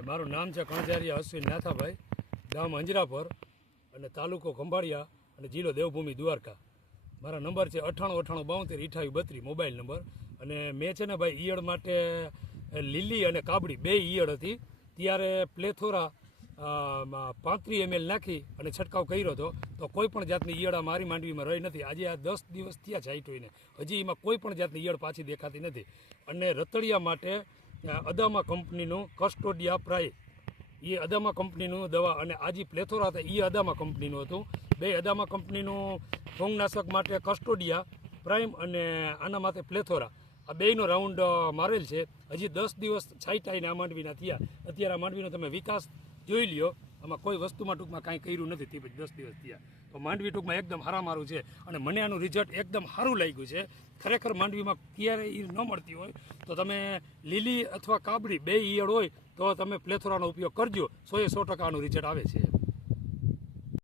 મારું નામ છે કણઝારિયા અશ્વિન નાથાભાઈ, ગામ અંજરાપર અને તાલુકો ખંભાળિયા અને જિલ્લો દેવભૂમિ દ્વારકા. મારા નંબર છે 9898722832 મોબાઈલ નંબર. અને મેં છે ને ભાઈ ઈયળ માટે લીલી અને કાબડી બે ઈયળ હતી, ત્યારે પ્લેથોરા 35 ml નાખી અને છંટકાવ કર્યો હતો. તો કોઈ પણ જાતની ઈયળ આ મારી માંડવીમાં રહી નથી. આજે આ 10 દિવસ થયા છાંટ્યોને, હજી એમાં કોઈ પણ જાતની ઈયળ પાછી દેખાતી નથી. અને રતડિયા માટે અદામા કંપનીનું કસ્ટોડિયા પ્રાઇમ, એ અદામા કંપનીનું દવા, અને આજે પ્લેથોરા હતા એ અદામા કંપનીનું હતું. બે અદામા કંપનીનું ફંગનાશક માટે કસ્ટોડિયા પ્રાઇમ અને આના માટે પ્લેથોરા, આ બેયનો રાઉન્ડ મારેલ છે. હજી 10 દિવસ છાંટાઈને આ માંડવીના થયા. અત્યારે આ માંડવીનો તમે વિકાસ જોઈ લ્યો, આમાં કોઈ વસ્તુમાં ટૂંકમાં કાંઈ કર્યું નથી તે પછી 10 દિવસ થયા. તો માંડવી ટૂંકમાં એકદમ હારામારું છે અને મને આનું રિઝલ્ટ એકદમ સારું લાગ્યું છે. ખરેખર માંડવીમાં ક્યારે એ ન મળતી હોય તો તમે લીલી અથવા કાબડી બે ઈયળ હોય તો તમે પ્લેથોરાનો ઉપયોગ કરજો. 100% આનું રિઝલ્ટ આવે છે.